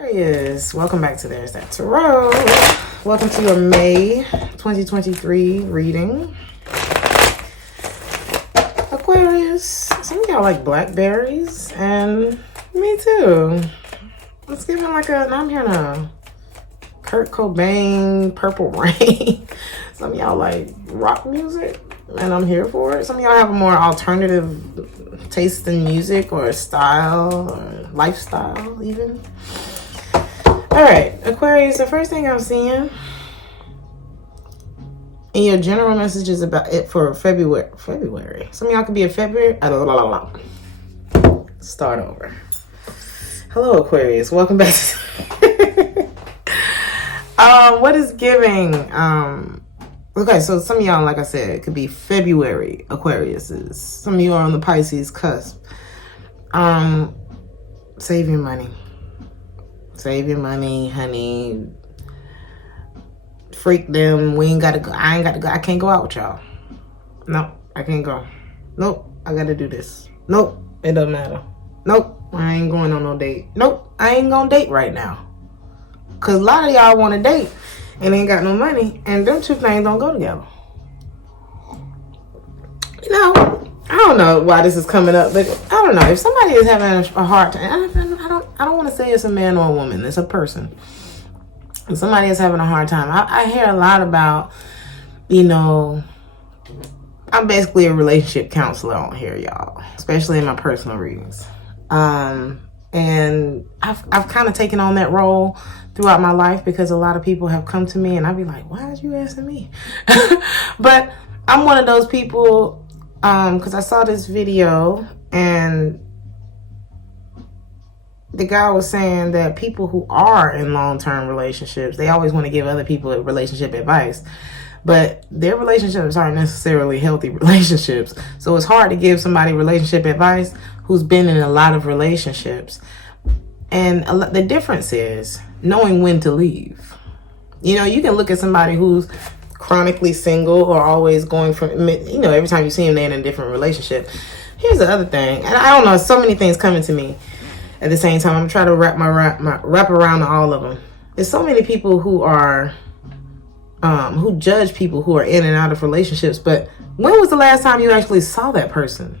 Aquarius, welcome back to Theresthattarot. Welcome to your May 2023 reading. Aquarius, some of y'all like blackberries, and me too. Let's give it like I'm hearing a Kurt Cobain, Purple Rain. Some of y'all like rock music, and I'm here for it. Some of y'all have a more alternative taste in music or style or lifestyle even. All right, Aquarius, the first thing I'm seeing in your general messages about it for February. Some of y'all could be a February. Start over. Hello, Aquarius. Welcome back. What is giving? Okay, so some of y'all, like I said, it could be February Aquariuses. Some of you are on the Pisces cusp. Save your money. Save your money, honey. Freak them. We ain't got to go. I ain't got to go. I can't go out with y'all. No, I can't go. Nope, I got to do this. Nope, it doesn't matter. Nope, I ain't going on no date. Nope, I ain't gonna date right now. Because a lot of y'all want to date and ain't got no money. And them two things don't go together. You know, I don't know why this is coming up, but I don't know. If somebody is having a hard time, I don't want to say it's a man or a woman. It's a person. If somebody is having a hard time, I hear a lot about, you know, I'm basically a relationship counselor on here, y'all, especially in my personal readings. And I've kind of taken on that role throughout my life because a lot of people have come to me and I'd be like, why is you asking me? But I'm one of those people, because I saw this video and the guy was saying that people who are in long-term relationships, they always want to give other people relationship advice, but their relationships aren't necessarily healthy relationships. So it's hard to give somebody relationship advice who's been in a lot of relationships. And the difference is knowing when to leave. You know, you can look at somebody who's chronically single or always going for, you know, every time you see them, they're in a different relationship. Here's the other thing, and I don't know, so many things coming to me at the same time. I'm trying to wrap around all of them. There's so many people who are who judge people who are in and out of relationships, but when was the last time you actually saw that person?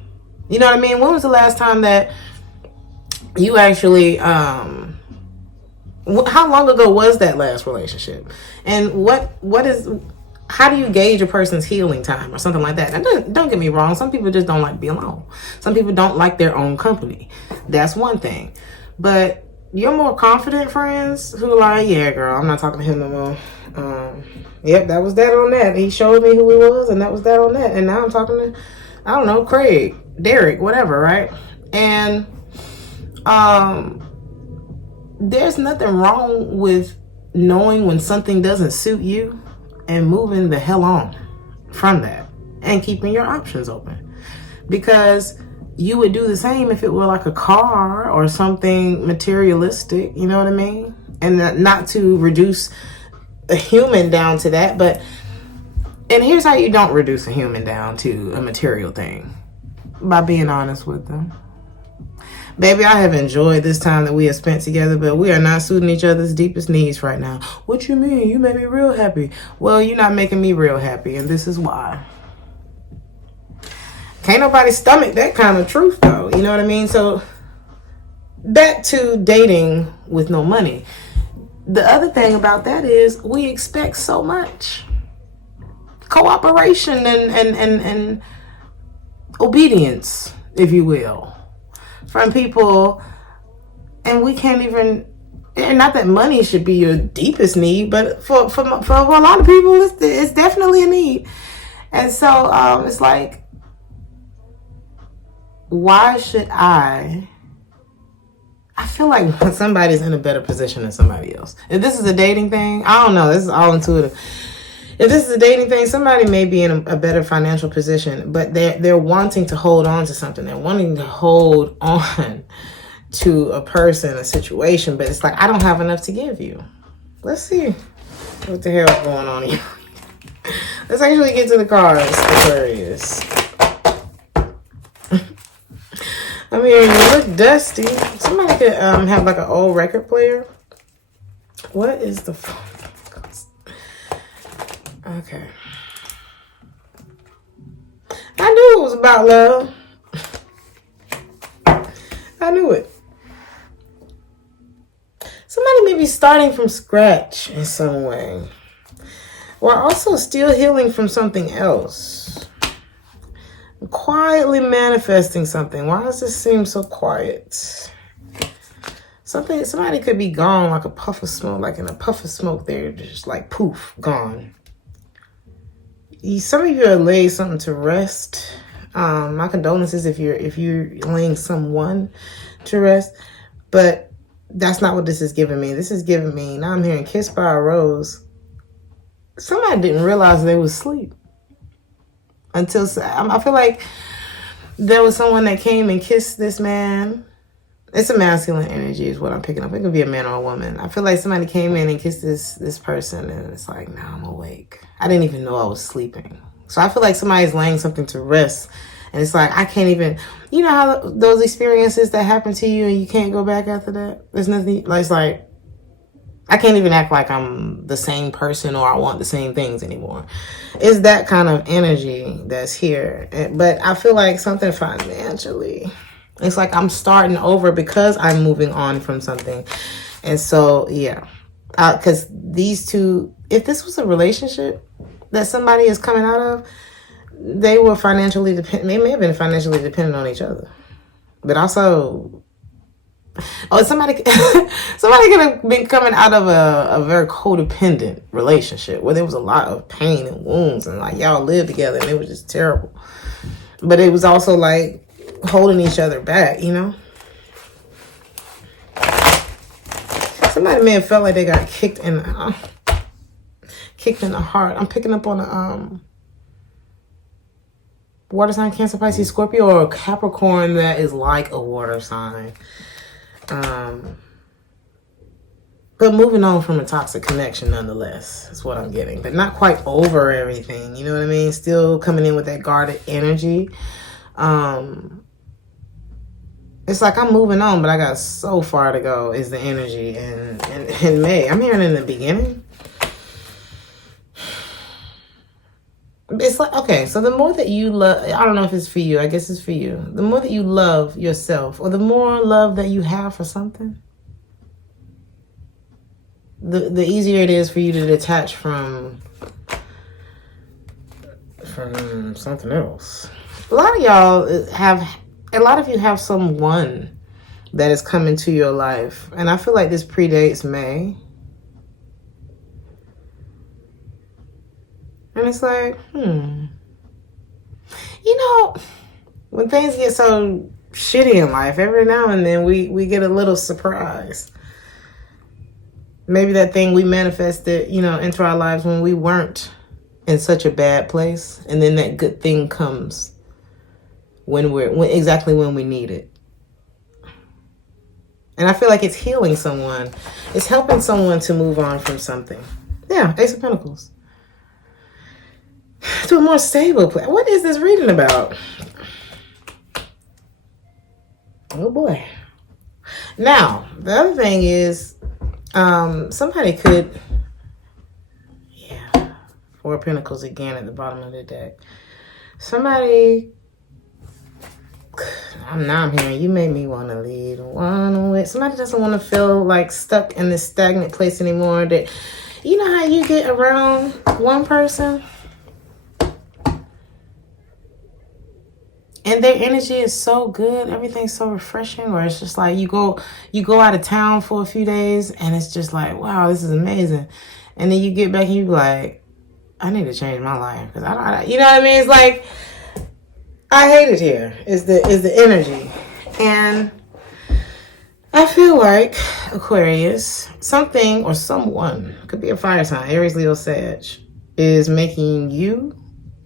You know what I mean? When was the last time that you actually how long ago was that last relationship? And how do you gauge a person's healing time or something like that? And don't get me wrong, some people just don't like to be alone. Some people don't like their own company. That's one thing. But you're more confident friends who are like, yeah, girl, I'm not talking to him no more. Yep, that was that on that. He showed me who he was, and that was that on that. And now I'm talking to, I don't know, Craig, Derek, whatever, right? And there's nothing wrong with knowing when something doesn't suit you and moving the hell on from that and keeping your options open, because you would do the same if it were like a car or something materialistic, you know what I mean? And not to reduce a human down to that, but, and here's how you don't reduce a human down to a material thing: by being honest with them. Baby, I have enjoyed this time that we have spent together, but we are not suiting each other's deepest needs right now. What you mean? You made me real happy. Well, you're not making me real happy, and this is why. Can't nobody stomach that kind of truth, though. You know what I mean? So, back to dating with no money. The other thing about that is we expect so much cooperation and obedience, if you will, from people, and we can't even, and not that money should be your deepest need, but for a lot of people, it's definitely a need. And so it's like, why should I feel like somebody's in a better position than somebody else. If this is a dating thing, I don't know, this is all intuitive. If this is a dating thing, somebody may be in a better financial position, but they're wanting to hold on to something. They're wanting to hold on to a person, a situation, but it's like, I don't have enough to give you. Let's see what the hell is going on here. Let's actually get to the cards, Aquarius. I mean, you look dusty. Somebody could have like an old record player What is the... Okay. I knew it was about love. I knew it. Somebody may be starting from scratch in some way. Or also still healing from something else. Quietly manifesting something. Why does this seem so quiet? Somebody could be gone like a puff of smoke. Like in a puff of smoke, they're just like poof, gone. Some of you are laying something to rest. My condolences if you're laying someone to rest. But that's not what this is giving me. This is giving me, now I'm hearing kissed by a rose. Somebody didn't realize they was asleep. Until, I feel like there was someone that came and kissed this man. It's a masculine energy is what I'm picking up. It could be a man or a woman. I feel like somebody came in and kissed this person, and it's like, now I'm awake. I didn't even know I was sleeping. So I feel like somebody's laying something to rest, and it's like, I can't even, you know how those experiences that happen to you and you can't go back after that? There's nothing, like, it's like, I can't even act like I'm the same person or I want the same things anymore. It's that kind of energy that's here. But I feel like something financially, it's like I'm starting over because I'm moving on from something. And so, yeah. Because these two, if this was a relationship that somebody is coming out of, they were financially dependent. They may have been financially dependent on each other. But also, somebody could have been coming out of a very codependent relationship where there was a lot of pain and wounds and like y'all lived together and it was just terrible. But it was also like holding each other back, you know? Somebody may have felt like they got kicked in the heart. I'm picking up on a water sign, Cancer, Pisces, Scorpio, or a Capricorn that is like a water sign. But moving on from a toxic connection nonetheless is what I'm getting. But not quite over everything, you know what I mean? Still coming in with that guarded energy. It's like I'm moving on, but I got so far to go is the energy. And in May, I'm hearing in the beginning. It's like, okay, so the more that you love, I don't know if it's for you, I guess it's for you. The more that you love yourself, or the more love that you have for something, the easier it is for you to detach from something else. A lot of you have someone that is coming to your life. And I feel like this predates May. And it's like, you know, when things get so shitty in life, every now and then we get a little surprise. Maybe that thing we manifested, you know, into our lives when we weren't in such a bad place. And then that good thing comes exactly when we need it. And I feel like it's healing someone. It's helping someone to move on from something. Yeah, Ace of Pentacles. To a more stable place. What is this reading about? Oh boy. Now, the other thing is, somebody could, Four of Pentacles again at the bottom of the deck. Somebody, I'm hearing, you made me want to lead one away. Somebody doesn't want to feel like stuck in this stagnant place anymore. That, you know how you get around one person and their energy is so good, everything's so refreshing, where it's just like you go out of town for a few days and it's just like, wow, this is amazing. And then you get back and you be like, I need to change my life because I you know what I mean? It's like, I hate it here. Is the energy. And I feel like Aquarius, something or someone, could be a fire sign, Aries, Leo, Sag, is making you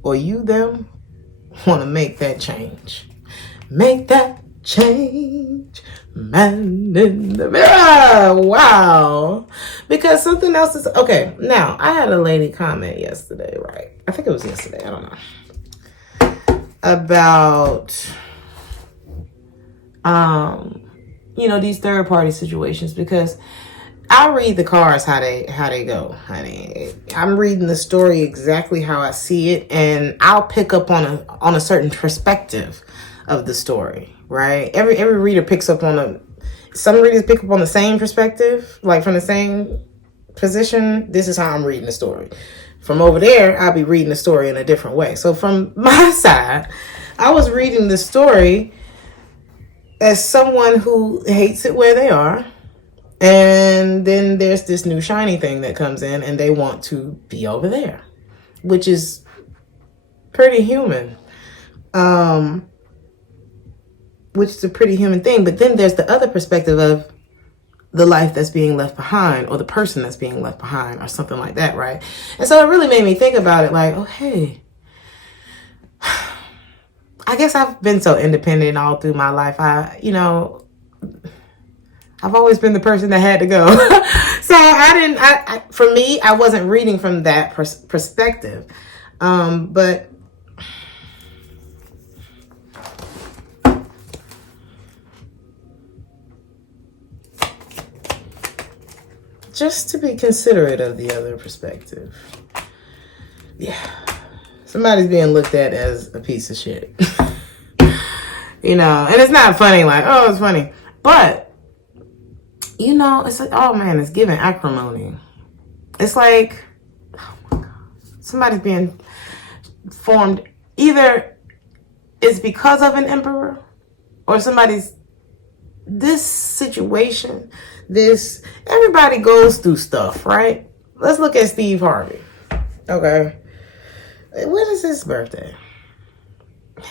or you them want to make that change. Make that change. Man in the mirror. Wow. Because something else is... Okay, now, I had a lady comment yesterday, right? I think it was yesterday. I don't know. About, you know, these third-party situations. Because I read the cards how they go, honey. I'm reading the story exactly how I see it, and I'll pick up on a certain perspective of the story, right? Every reader picks up on some readers pick up on the same perspective, like from the same position. This is how I'm reading the story. From over there, I'll be reading the story in a different way. So from my side, I was reading the story as someone who hates it where they are. And then there's this new shiny thing that comes in and they want to be over there, which is pretty human. Which is a pretty human thing. But then there's the other perspective of the life that's being left behind, or the person that's being left behind, or something like that, right? And so it really made me think about it like, oh, hey, I guess I've been so independent all through my life. I've always been the person that had to go. So for me, I wasn't reading from that perspective. But just to be considerate of the other perspective. Yeah. Somebody's being looked at as a piece of shit. And it's not funny, like, oh, it's funny. But, it's like, oh man, it's giving acrimony. It's like, oh my God, somebody's being formed. Either it's because of an emperor, or this situation, everybody goes through stuff, right? Let's look at Steve Harvey. Okay. When is his birthday?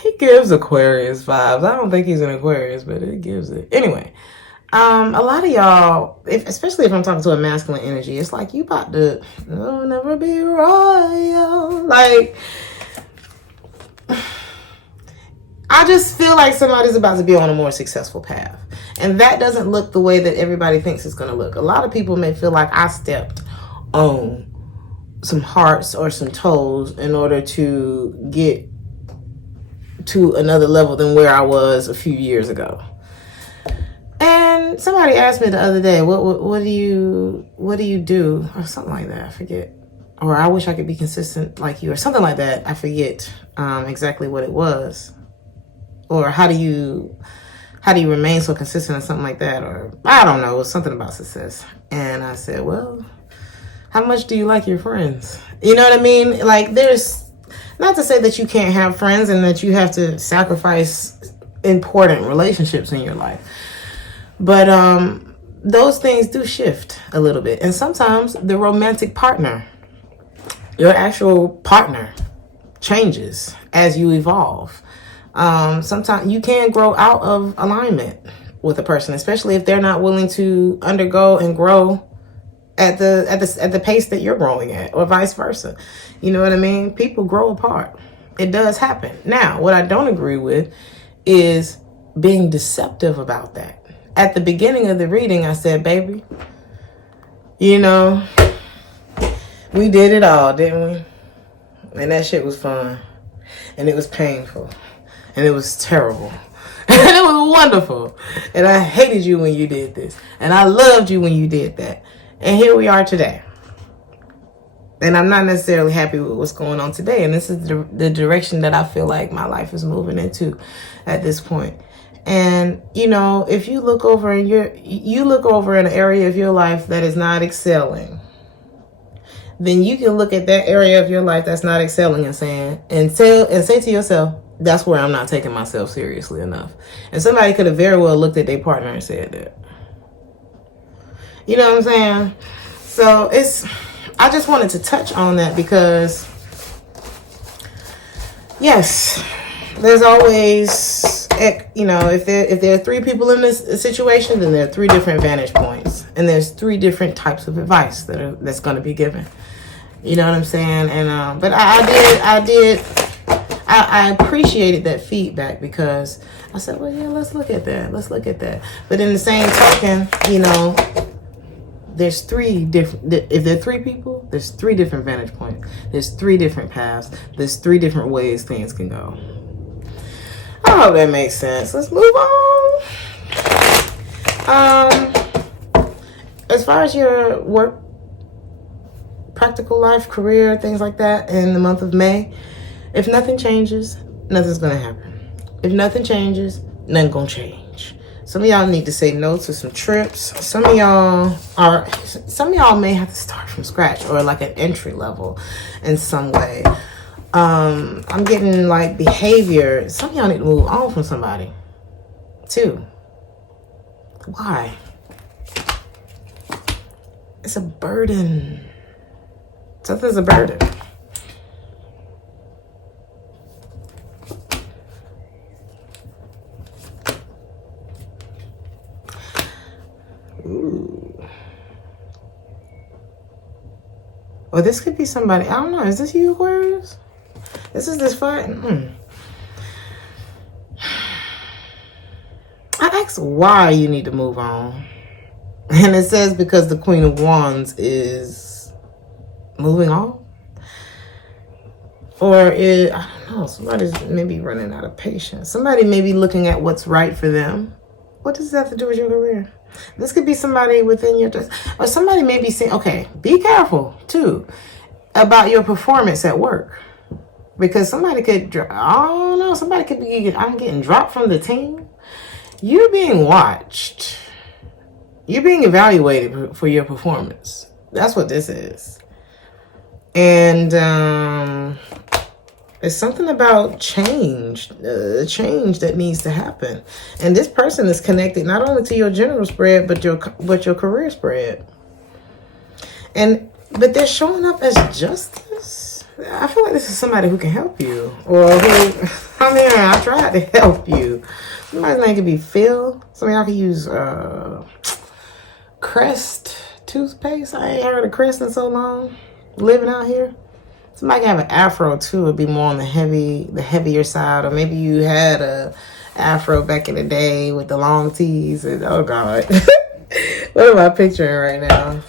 He gives Aquarius vibes. I don't think he's an Aquarius, but it gives it. Anyway, a lot of y'all, especially if I'm talking to a masculine energy, it's like you about to never be royal. Like, I just feel like somebody's about to be on a more successful path. And that doesn't look the way that everybody thinks it's going to look. A lot of people may feel like I stepped on some hearts or some toes in order to get to another level than where I was a few years ago. And somebody asked me the other day, what do you do? Or something like that, I forget. Or I wish I could be consistent like you, or something like that. I forget exactly what it was. Or how do you remain so consistent, or something like that? Or I don't know, it was something about success. And I said, well, how much do you like your friends? You know what I mean? Like, there's, not to say that you can't have friends and that you have to sacrifice important relationships in your life. But those things do shift a little bit. And sometimes the romantic partner, your actual partner, changes as you evolve. Sometimes you can grow out of alignment with a person, especially if they're not willing to undergo and grow at the pace that you're growing at, or vice versa. You know what I mean? People grow apart. It does happen. Now, what I don't agree with is being deceptive about that. At the beginning of the reading, I said, baby, we did it all, didn't we? And that shit was fun. And it was painful. And it was terrible. And it was wonderful. And I hated you when you did this. And I loved you when you did that. And here we are today. And I'm not necessarily happy with what's going on today. And this is the direction that I feel like my life is moving into at this point. And, if you look over in an area of your life that is not excelling, then you can look at that area of your life that's not excelling and say to yourself, that's where I'm not taking myself seriously enough. And somebody could have very well looked at their partner and said that. You know what I'm saying? So I just wanted to touch on that because, yes, there's always, if there are three people in this situation, then there are three different vantage points, and there's three different types of advice that's going to be given. You know what I'm saying? And but I appreciated that feedback, because I said, well, yeah, let's look at that. But in the same token, there's if there are three people, there's three different vantage points. There's three different paths. There's three different ways things can go. I hope that makes sense. Let's move on. As as far as your work, practical life, career, things like that, in the month of May, if nothing changes, nothing's going to happen. If nothing changes, nothing going to change. Some of y'all need to say no to some trips. Some of y'all may have to start from scratch or like an entry level in some way. I'm getting like behavior. Some of y'all need to move on from somebody too. Why? It's a burden. Something's a burden. Ooh. Or this could be somebody. I don't know. Is this you, Aquarius? This is this fight. I asked why you need to move on. And it says because the Queen of Wands is moving on. Or I don't know, somebody's maybe running out of patience. Somebody may be looking at what's right for them. What does that have to do with your career? This could be somebody within your... Or somebody may be saying, okay, be careful too about your performance at work. Because somebody could... I don't know, somebody could be... I'm getting dropped from the team. You're being watched. You're being evaluated for your performance. That's what this is. And it's something about change that needs to happen. And this person is connected not only to your general spread, but your career spread. But they're showing up as justice. I feel like this is somebody who can help you, or who, I tried to help you. Somebody's name could be Phil. Some of y'all can use Crest toothpaste. I ain't heard of Crest in so long. Living out here. Somebody can have an afro too. It'd be more on the heavier side, or maybe you had a afro back in the day with the long tees. And oh god, what am I picturing right now?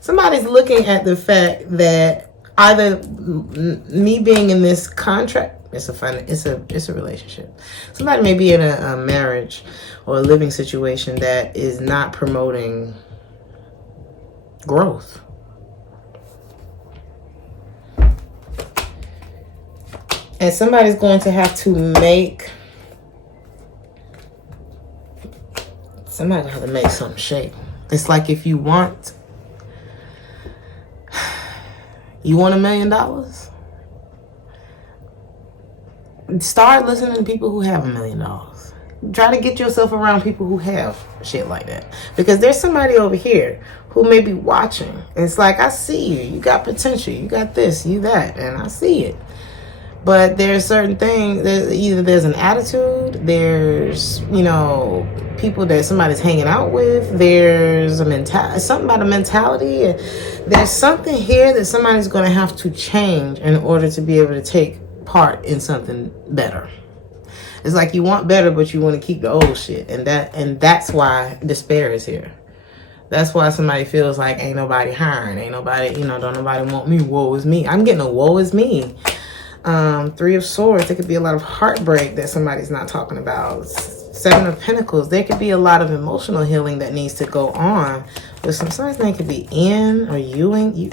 Somebody's looking at the fact that either me being in this contract. It's a relationship. Somebody may be in a marriage or a living situation that is not promoting growth. And somebody's going to have to make something shape. It's like if you want $1 million? Start listening to people who have $1 million. Try to get yourself around people who have shit like that. Because there's somebody over here who may be watching. It's like, I see you. You got potential. You got this, you that. And I see it. But there's certain things. Either there's an attitude. There's, people that somebody's hanging out with. There's something about a mentality. There's something here that somebody's going to have to change in order to be able to take part in something better. It's like you want better, but you want to keep the old shit, and that's why despair is here. That's why somebody feels like ain't nobody hiring, ain't nobody, don't nobody want me. Woe is me. I'm getting a woe is me. 3 of Swords. There could be a lot of heartbreak that somebody's not talking about. 7 of Pentacles. There could be a lot of emotional healing that needs to go on. But somebody's name could be Ian or Ewing.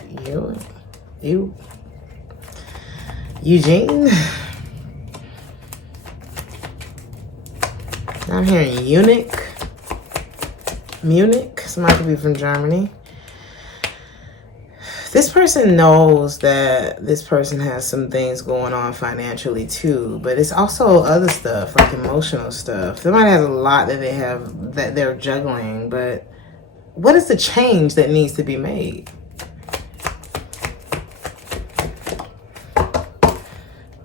Eugene. I'm hearing Munich. Somebody could be from Germany. This person knows that this person has some things going on financially too, but it's also other stuff, like emotional stuff. Somebody has a lot that they're juggling, but what is the change that needs to be made?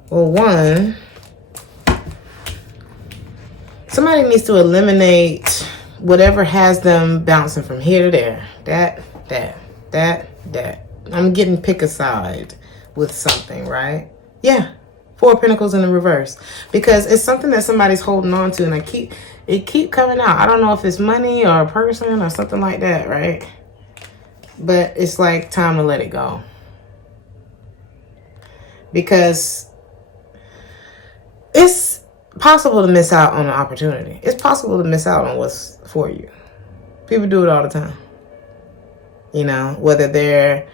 Well, one, somebody needs to eliminate whatever has them bouncing from here to there. That. I'm getting pick a side with something, right? Yeah. 4 of Pentacles in the reverse. Because it's something that somebody's holding on to, and it keep coming out. I don't know if it's money or a person or something like that, right? But it's like time to let it go. Because it's possible to miss out on an opportunity. It's possible to miss out on what's for you. People do it all the time. You know, whether they're,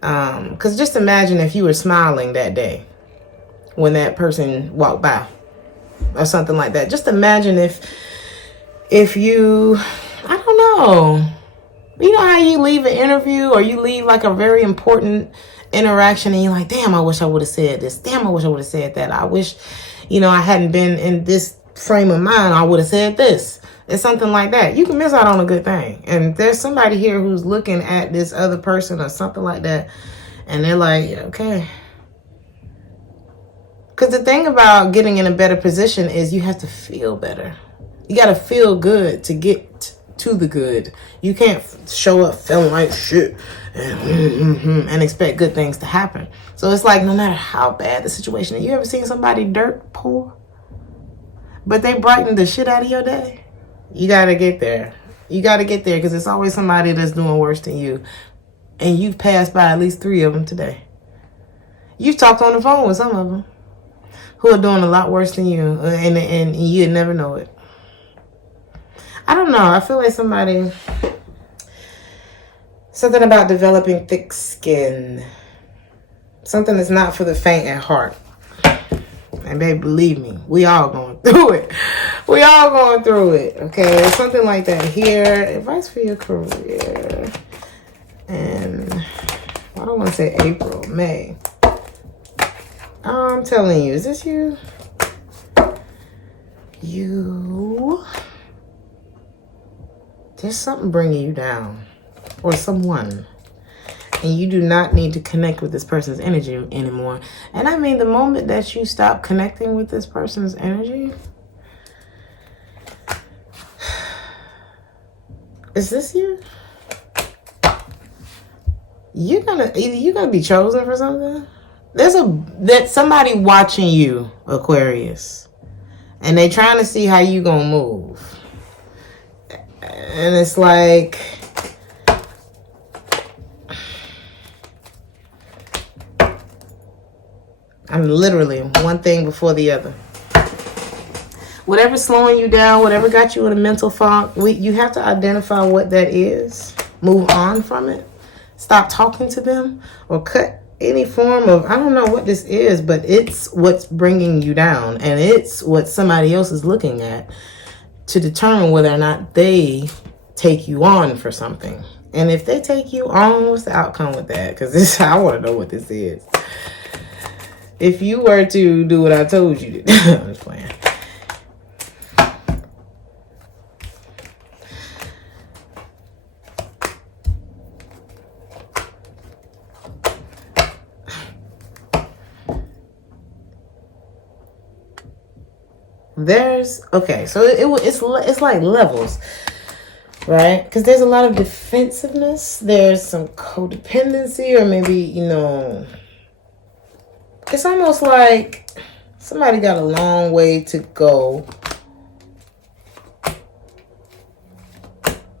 because just imagine if you were smiling that day when that person walked by or something like that. Just imagine if you, I don't know, you know how you leave an interview or you leave like a very important interaction and you're like, damn, I wish I would have said this. Damn, I wish I would have said that. I wish, you know, I hadn't been in this frame of mind. I would have said this. It's something like that. You can miss out on a good thing. And there's somebody here who's looking at this other person or something like that. And they're like, okay. Because the thing about getting in a better position is you have to feel better. You got to feel good to get to the good. You can't show up feeling like shit and expect good things to happen. So it's like no matter how bad the situation is. You ever seen somebody dirt poor? But they brighten the shit out of your day? You got to get there. You got to get there because it's always somebody that's doing worse than you. And you've passed by at least 3 of them today. You've talked on the phone with some of them who are doing a lot worse than you. And you'd never know it. I don't know. I feel like something about developing thick skin. Something that's not for the faint at heart. And babe, believe me, we all going through it. We all going through it. Okay, something like that here. Advice for your career. And I don't want to say April, May. I'm telling you, is this you? There's something bringing you down. Or someone. And you do not need to connect with this person's energy anymore. And I mean, the moment that you stop connecting with this person's energy. Is this you? You're gonna be chosen for something. There's somebody watching you, Aquarius. And they trying to see how you gonna move. And it's like, I'm literally one thing before the other. Whatever's slowing you down, whatever got you in a mental fog, you have to identify what that is. Move on from it. Stop talking to them or cut any form of, I don't know what this is, but it's what's bringing you down. And it's what somebody else is looking at to determine whether or not they take you on for something. And if they take you on, what's the outcome with that? Because I want to know what this is. If you were to do what I told you to do, I'm just playing. Okay, so it's like levels, right? Because there's a lot of defensiveness. There's some codependency, or maybe, you know, it's almost like somebody got a long way to go.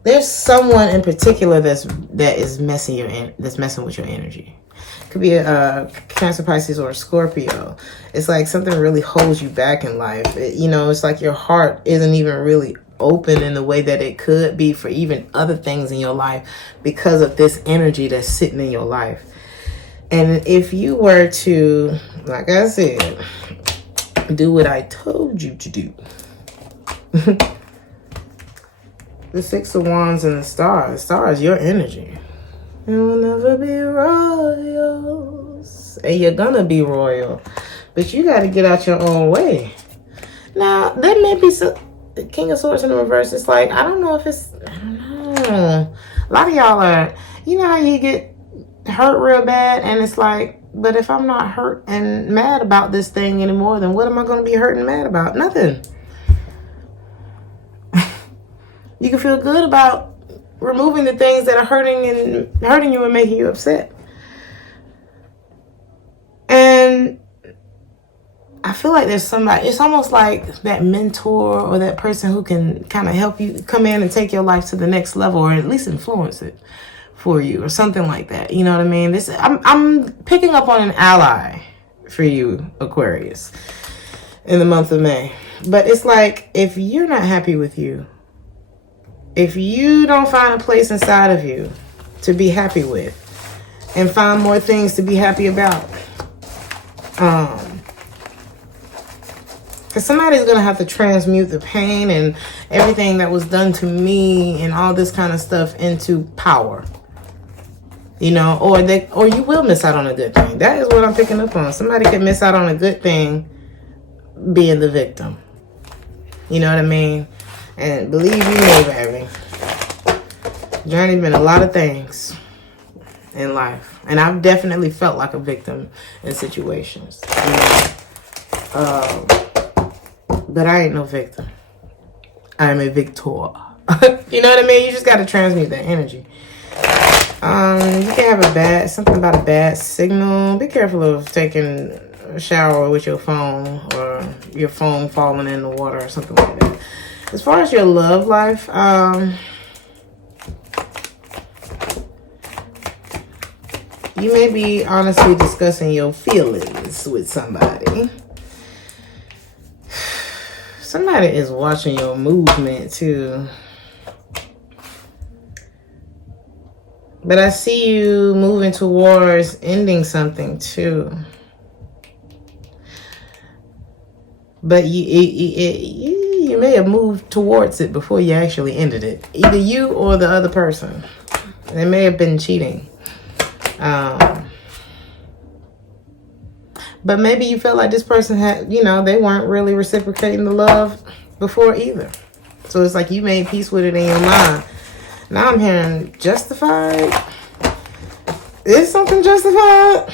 There's someone in particular that is messing with your energy. Could be a Cancer, Pisces, or a Scorpio. It's like something really holds you back in life. It's like your heart isn't even really open in the way that it could be for even other things in your life because of this energy that's sitting in your life. And if you were to, like I said, do what I told you to do. The Six of Wands and the Star. The Star is your energy. You'll never be royals. And you're gonna be royal. But you gotta get out your own way. Now, there may be some King of Swords in the reverse. It's like, I don't know. A lot of y'all are, you know how you get hurt real bad and it's like, but if I'm not hurt and mad about this thing anymore, then what am I going to be hurt and mad about? Nothing. You can feel good about removing the things that are hurting you and making you upset. And I feel like there's somebody, it's almost like that mentor or that person who can kind of help you come in and take your life to the next level, or at least influence it for you, or something like that. You know what I mean? I'm picking up on an ally for you, Aquarius, in the month of May. But it's like, if you're not happy with you, if you don't find a place inside of you to be happy with and find more things to be happy about. Because somebody's going to have to transmute the pain and everything that was done to me and all this kind of stuff into power. You know, or you will miss out on a good thing. That is what I'm picking up on. Somebody could miss out on a good thing being the victim. You know what I mean? And believe you me, baby, journey's been a lot of things in life. And I've definitely felt like a victim in situations. You know? But I ain't no victim. I am a victor. You know what I mean? You just got to transmute that energy. You can have something about a bad signal. Be careful of taking a shower with your phone or your phone falling in the water or something like that. As far as your love life, you may be honestly discussing your feelings with somebody. Somebody is watching your movement too. But I see you moving towards ending something too. But you may have moved towards it before you actually ended it. Either you or the other person. They may have been cheating. But maybe you felt like this person had, you know, they weren't really reciprocating the love before either. So it's like you made peace with it in your mind. Now I'm hearing justified. Is something justified?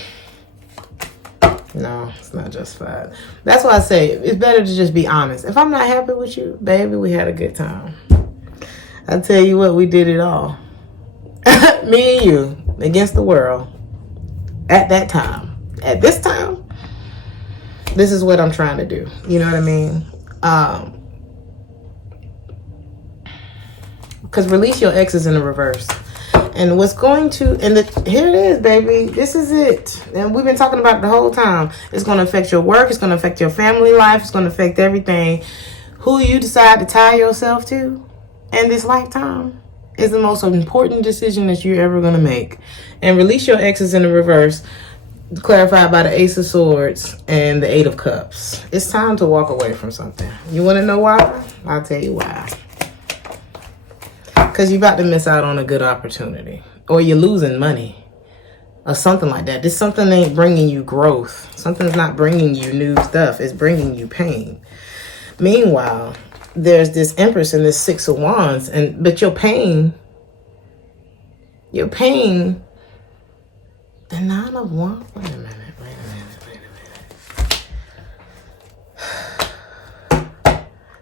No, it's not justified. That's why I say it's better to just be honest. If I'm not happy with you, baby, we had a good time. I tell you what, we did it all. Me and you against the world at that time. At this time, this is what I'm trying to do. You know what I mean? Because release your exes in the reverse. And what's going to, here it is, baby. This is it. And we've been talking about it the whole time. It's going to affect your work. It's going to affect your family life. It's going to affect everything. Who you decide to tie yourself to in this lifetime is the most important decision that you're ever going to make. And release your exes in the reverse, clarified by the Ace of Swords and the Eight of Cups. It's time to walk away from something. You want to know why? I'll tell you why. Because you're about to miss out on a good opportunity. Or you're losing money. Or something like that. This something ain't bringing you growth. Something's not bringing you new stuff. It's bringing you pain. Meanwhile, there's this Empress and this Six of Wands. But your pain, the Nine of Wands. Wait a minute.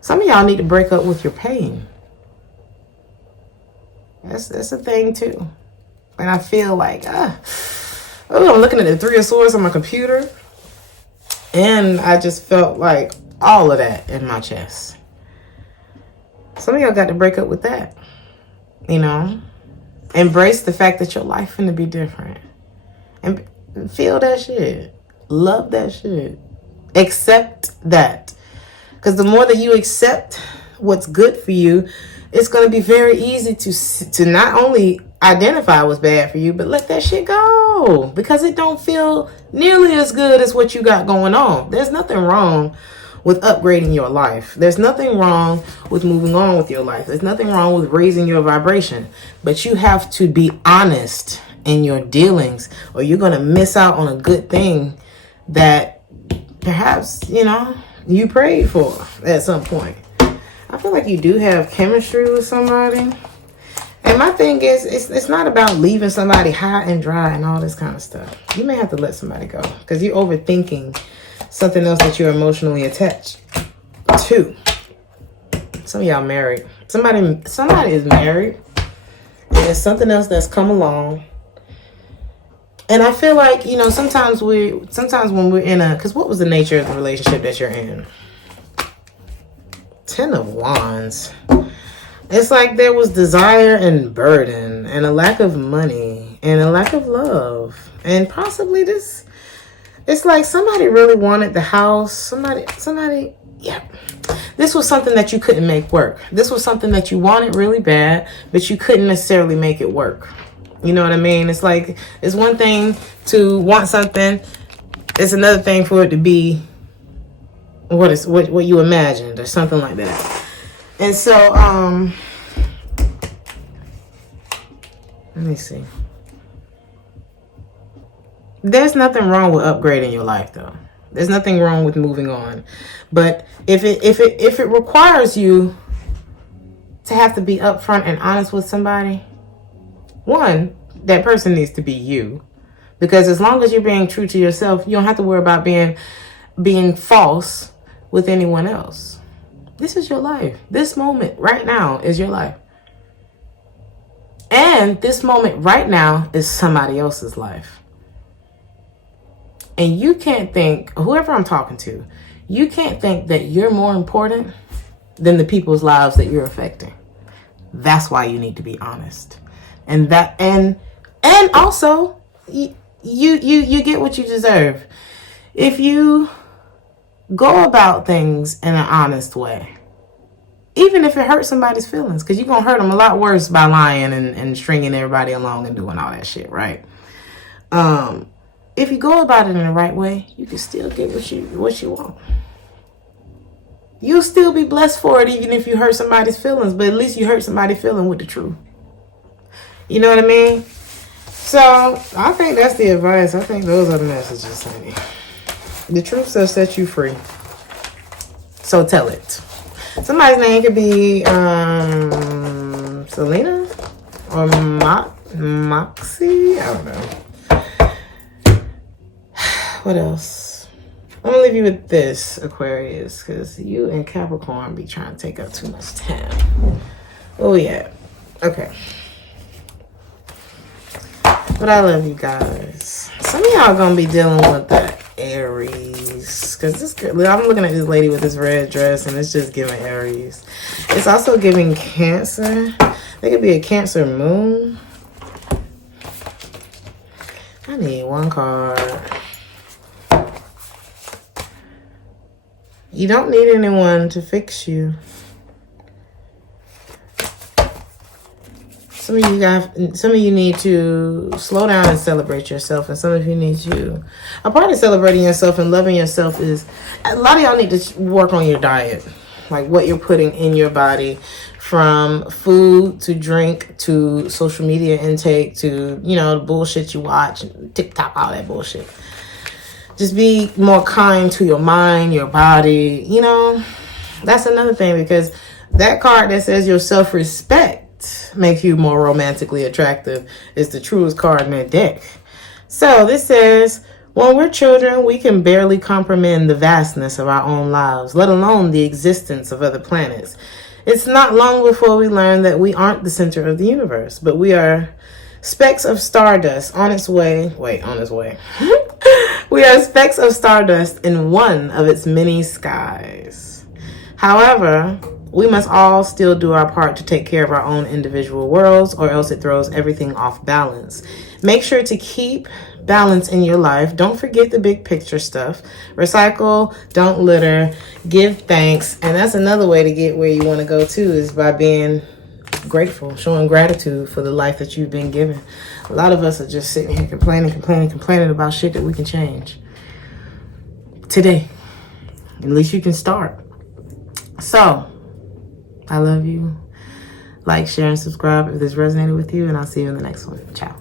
Some of y'all need to break up with your pain. That's a thing too. And I feel like, I'm looking at the Three of Swords on my computer. And I just felt like all of that in my chest. Some of y'all got to break up with that. You know? Embrace the fact that your life finna be different. And feel that shit. Love that shit. Accept that. Because the more that you accept what's good for you, it's going to be very easy to not only identify what's bad for you, but let that shit go. Because it don't feel nearly as good as what you got going on. There's nothing wrong with upgrading your life. There's nothing wrong with moving on with your life. There's nothing wrong with raising your vibration. But you have to be honest in your dealings, or you're going to miss out on a good thing that perhaps, you know, you prayed for at some point. I feel like you do have chemistry with somebody. And my thing is, it's not about leaving somebody high and dry and all this kind of stuff. You may have to let somebody go because you're overthinking something else that you're emotionally attached to. Some of y'all married. Somebody is married. And there's something else that's come along. And I feel like, you know, sometimes when we're in because what was the nature of the relationship that you're in? Ten of Wands. It's like there was desire and burden and a lack of money and a lack of love. And possibly it's like somebody really wanted the house. Somebody, yeah. This was something that you couldn't make work. This was something that you wanted really bad, but you couldn't necessarily make it work. You know what I mean? It's like, it's one thing to want something. It's another thing for it to be what you imagined or something like that. And so, let me see. There's nothing wrong with upgrading your life, though. There's nothing wrong with moving on. But if it requires you to have to be upfront and honest with somebody, one, that person needs to be you. Because as long as you're being true to yourself, you don't have to worry about being false with anyone else. This is your life. This moment right now is your life. And this moment right now is somebody else's life. And you can't think, whoever I'm talking to, you can't think that you're more important than the people's lives that you're affecting. That's why you need to be honest. And also you get what you deserve. If you go about things in an honest way, even if it hurts somebody's feelings, because you're going to hurt them a lot worse by lying and stringing everybody along and doing all that shit, right? If you go about it in the right way, you can still get what you want. You'll still be blessed for it, even if you hurt somebody's feelings, but at least you hurt somebody's feeling with the truth. You know what I mean? So I think that's the advice. I think those are the messages, honey. The truth shall set you free. So tell it. Somebody's name could be Selena or Moxie. I don't know. What else? I'm gonna leave you with this, Aquarius, because you and Capricorn be trying to take up too much time. Oh yeah. Okay. But I love you guys. Some of y'all gonna be dealing with the Aries, because this girl, I'm looking at this lady with this red dress, and it's just giving Aries. It's also giving Cancer. There could be a Cancer moon. I need one card. You don't need anyone to fix you. Some of you need to slow down and celebrate yourself, and some of you need to. A part of celebrating yourself and loving yourself is, a lot of y'all need to work on your diet, like what you're putting in your body, from food to drink to social media intake to, you know, the bullshit you watch, TikTok, all that bullshit. Just be more kind to your mind, your body. You know, that's another thing, because that card that says your self-respect makes you more romantically attractive is the truest card in that deck. So this says, when we're children, we can barely comprehend the vastness of our own lives, let alone the existence of other planets. It's not long before we learn that we aren't the center of the universe, but we are specks of stardust on its way. We are specks of stardust in one of its many skies. However, we must all still do our part to take care of our own individual worlds, or else it throws everything off balance. Make sure to keep balance in your life. Don't forget the big picture stuff. Recycle, don't litter, give thanks. And that's another way to get where you want to go too, is by being grateful, showing gratitude for the life that you've been given. A lot of us are just sitting here complaining about shit that we can change today. At least you can start. So I love you. Like, share, and subscribe if this resonated with you, and I'll see you in the next one. Ciao.